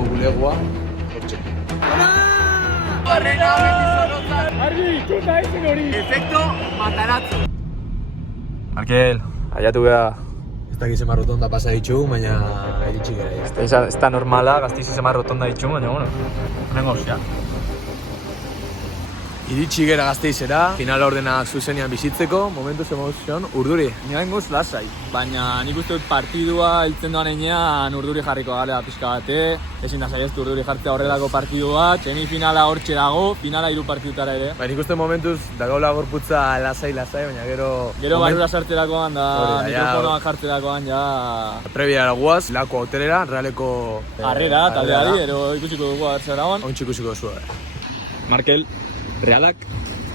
gaurko bulegoa, hortxe. Barrena, Mendizorrotzan. Argi, txuta ezin hori. Efecto Matarazzo. Markel, aiatu beha. Ez dakiz ema rotonda pasa ditu, baina iritsi gara. Ez da normala, Gasteiz ema rotonda ditu, baina, bueno, horrengo hostia. Iritsi gara Gasteizera, final ordenak zuzenean bizitzeko, momentu emozion, Urduri. Niangoz lasai, baina nik uste dut partidua hiltzen doan enean Urduri jarriko galea pixka bate, ezin da saiestu Urduri jartzea horrelako partidu bat, semifinala hortxe dago, finala 3 partidutara ere. Nik uste momentuz dagoela gorputza lasai, baina gero barura sartzerakoan da, mikrofonoak jartzerakoan ja... Prebiara guaz, lako hotelera, Realeko... Harrera, taldeari, ero ikusiko dugu abertzea dagoan. Ontsi ikusiko duzu. Markel, Realak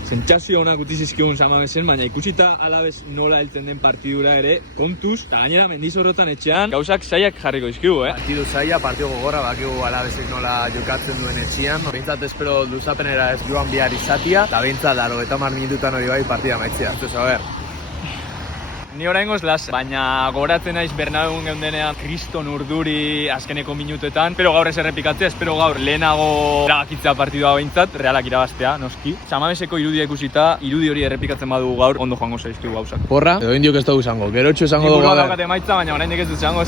sentsazio onak utzi zizkigun Samamesen, baina ikusita Alabez nola heltzen den partidura ere, kontuz, eta gainera Mendizorrotzan etxean, gauzak saiak jarriko izkigu, Partidu saia, partidu gogorra, bakigu Alabezek nola jokatzen duen etxean. Behintzat espero luzapenera ez joan bihar izatia, eta behintzat 80 minututan hori bai partida maitzea. Ez a ber. Ni oraingoz las, baina gogoratzen naiz Bernabeun geundenean Kriston Urduri azkeneko minutetan, pero gaur ez errepikatzea, espero gaur lehenago erabakitzea partidua behintzat, Realak irabaztea, noski. Samameseko irudia ikusita, irudi hori errepikatzen badugu gaur, ondo joango zaizkigu gauzak. Porra, edo indiok ez dugu izango, gerotxo izango dugu gabe. Daukate maitza, baina oraindik ez dut izango,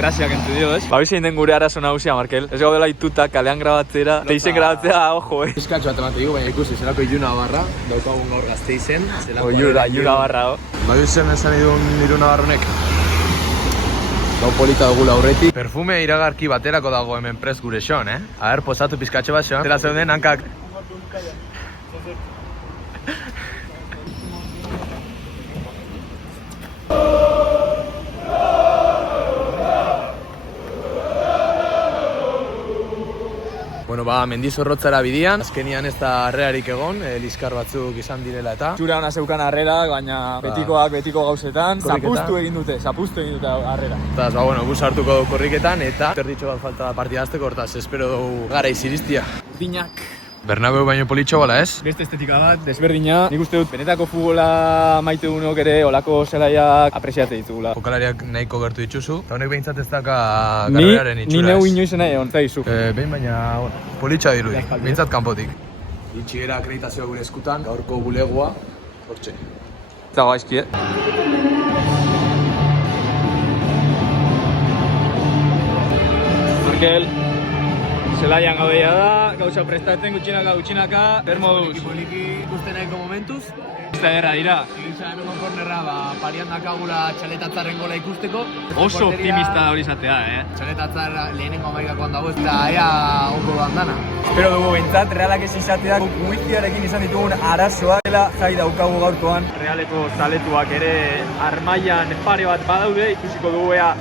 graziak entu dio, ez? Bizein den gure arazo nagusia, Markel. Ez gaudela ituta, kalean grabatzera, teizen grabatzea, ojo, Eskatxo bat emate digu, baina ikusi, zelako iluna barra, daukagun gaur Gasteizen. Iluna barra, Baduzen esan idun Iruna Barronek. Gau polita dugula aurretik. Perfume iragarki baterako dago hemen prest gure xon, A ber, posatu pizkatxe bat xon. Zela zeuden hankak. Bueno, Mendizorrotzara bidian, azkenian ez da harrerarik egon, liskar batzuk izan direla eta. Txura hona zeukan harrerak, baina betiko gauzetan, zapuztu egin dute harrera. Eta, bus hartuko du korriketan eta terditxo bat falta partida azteko, hortaz, espero dugu gara iziriztia. Urdinak. Bernabeu baino politxo bala, ez? Beste estetika bat, desberdina. Nik uste dut, benetako futbola maite dunok ere olako zelaiak apresiate ditugula. Jokalariak nahiko gertu dituzu, eta honek behintzat ez daka karreraren itxura, Ni neu inoizena egon, eta izu. Behin baina, politxa dirudi, behintzat kanpotik. Itxigera akreditazioa gure eskutan, gaurko bulegoa, hortxe. Eta gaizki, Markel, zelaian gaudeia da, gauza prestatzen gutxinaka, zer moduz. Poliki ikusten nahiko momentuz. Ez da erra dira. Egitza hemengo kornerra, parian dakagula txaletatzaren gola ikusteko. Oso optimista da hori izatea, Txaletatzar lehenengo amaikakoan dago, eta ea ondo bandana. Espero dugu behintzat, Realak ez izatea Wifiarekin izan ditugun arazoa dela jai daukagu gaurkoan. Realeko zaletuak ere armailan pare bat badaude, ikusiko dugu ea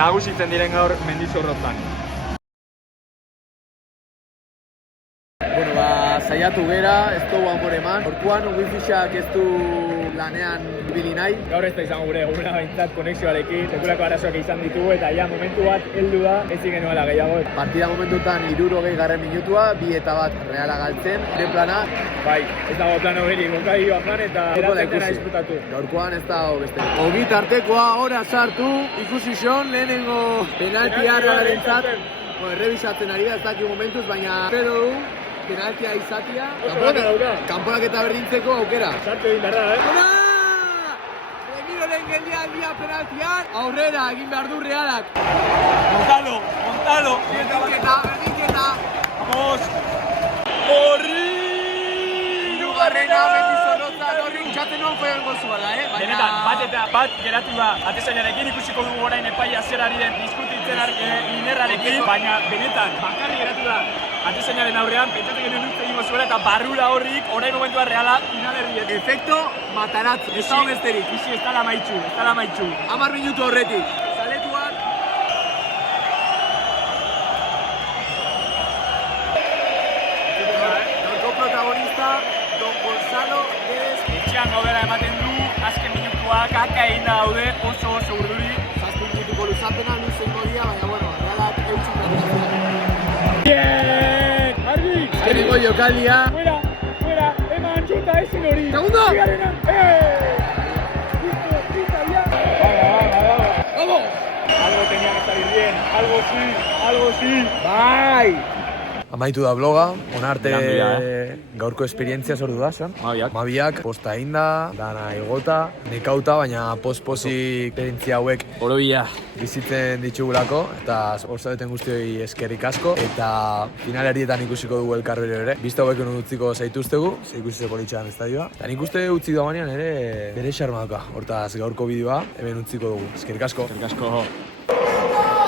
nagusitzen diren gaur Mendizorrotzan. Saiatu gera, ez dugu amore eman. Hortuan, Wi-Fi-ak ez du lanean ibili nahi. Gaur ez da izango gure eguna behintzat konexioarekin, sekulako arazoak izan ditugu eta ja momentu bat heldu da, ez genuela gehiago. Partida momentutan 60. minutua, 2 eta 1 Reala galtzen. Ere plana? Bai, ez dago plano berik, gokaioa plan eta eratzentena disfrutatu. Gaurkoan ez dago beste. Ogi tartekoa, ora sartu, ikusi xon, lehenengo penalti harrarentzat. Errebisatzen ari da, ez daki momentuz, baina espero du. Penaltia izatia, kanporak eta berdintzeko aukera. Sartu egin behar da, Remiroren geldialdia penaltian, aurrera egin behar du Realak. Montalo! Berdinketa! Vamos! Horri! Hirugarrena Mendizorrotzan horri txaten hon foian gozuala, Benetan, bat geratu da atezainarekin ikusiko dugu orain epai azerari den diskutitzen inerrarekin, baina benetan, bakarri geratu da atezainaren aurrean, pentsatzen genuen dut egin gozuela eta barrura horrik orain momentua Reala finalerdiet. Efecto Matarazzo, ez da besterik. Isi, ez da la maitxu. 10 minutu horretik. Zaletuak. Gaurko protagonista, Don Gonzalo Guedes. Etxean gaudela ematen du, azken minutuak kaka egin da daude, oso urduri. 7 minutuko luzapena, luzengo dia, baina, Realak eutxik da. Azkeniko jokaldia. Fuera, eman txuta ezin hori. Segundo! Bigarrena, Vamos. Algo tenía que salir bien, algo sí, algo Bai! Amaitu da bloga, onarte Berandu gaurko esperientzia sortu da, son? Mabiak. Mabiak, posta inda, dana igota, nekauta, baina post-pozik esperientzia hauek Orobila. bizitzen ditugulako, eta orzabeten guztioi eskerrik asko, eta finalerdietan ikusiko dugu elkarrero ere. Bista hauek utziko zaituztegu, ze ikusi politxean estadioa. Eta nik uste utzi da banean ere bere xarma dauka. Hortaz gaurko bideoa hemen utziko dugu. Eskerrik asko. Eskerrik asko.